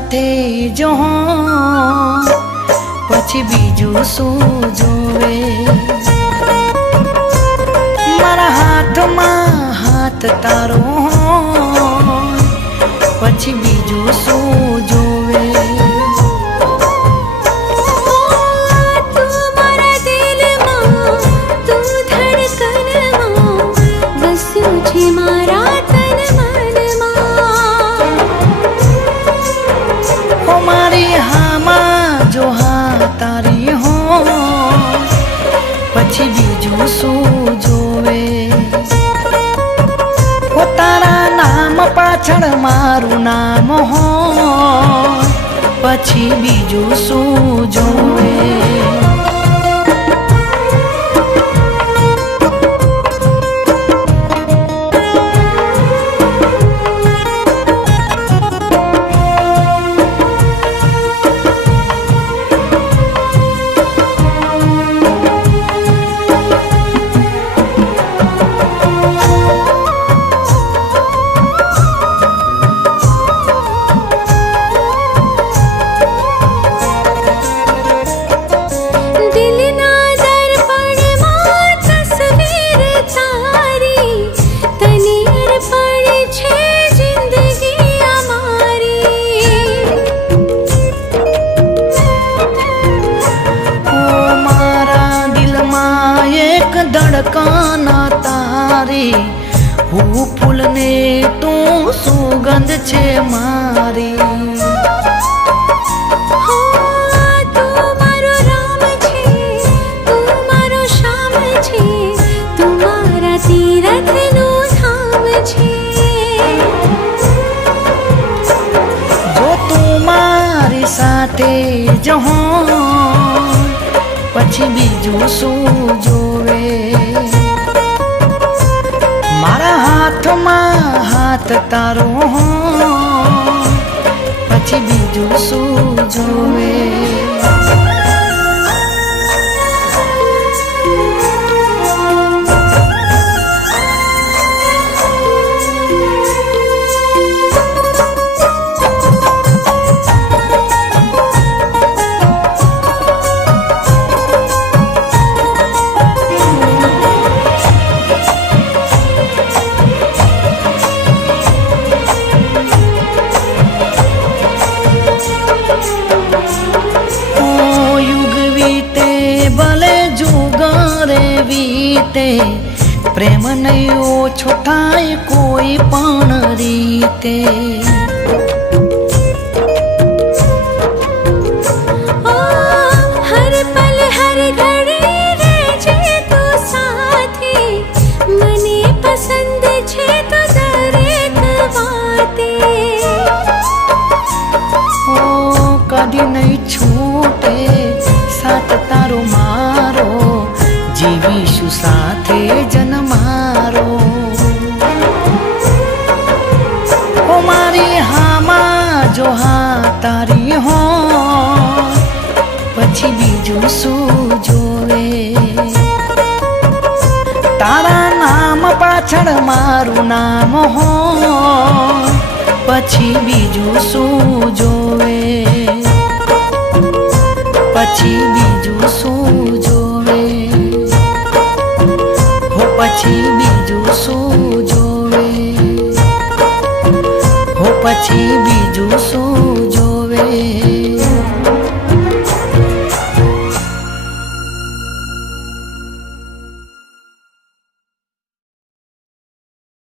સાથે જો પછી બીજું શું જોવે મારા હાથમાં હાથ તારો પછી બીજું શું જોવે પછી બીજું શું જોવે હો તારા નામ પાછળ મારું નામ હોય પછી બીજું શું જોવે ધડકાના તારી હું ફૂલને તું સુગંધ છે મારી તું મારો રામ છે તું મારો શ્યામ છે તું મારા તીરથનું ધામ છે જો તું મારી સાથે જ હો પછી બીજું શું જોવે મારા હાથમાં હાથ તારો પછી બીજું શું જોવે પ્રેમ નહીં ઓછો થાય કોઈ પણ રીતે હર પલ હર ઘડી રહેજે તું સાથે મને પસંદ છે તો દરેક વાતે કદી નહીં છૂટે સાથ તારો મારો જીવીશું સાથે જન્મારો ઓ મારી હામાં જો હા તારી હો પછી બીજું શું જોવે તારા નામ પાછળ મારું નામ હો પછી બીજું શું જોવે પછી બીજું શું જોવે પછી બીજું શું જોવે હો પછી બીજું શું જોવે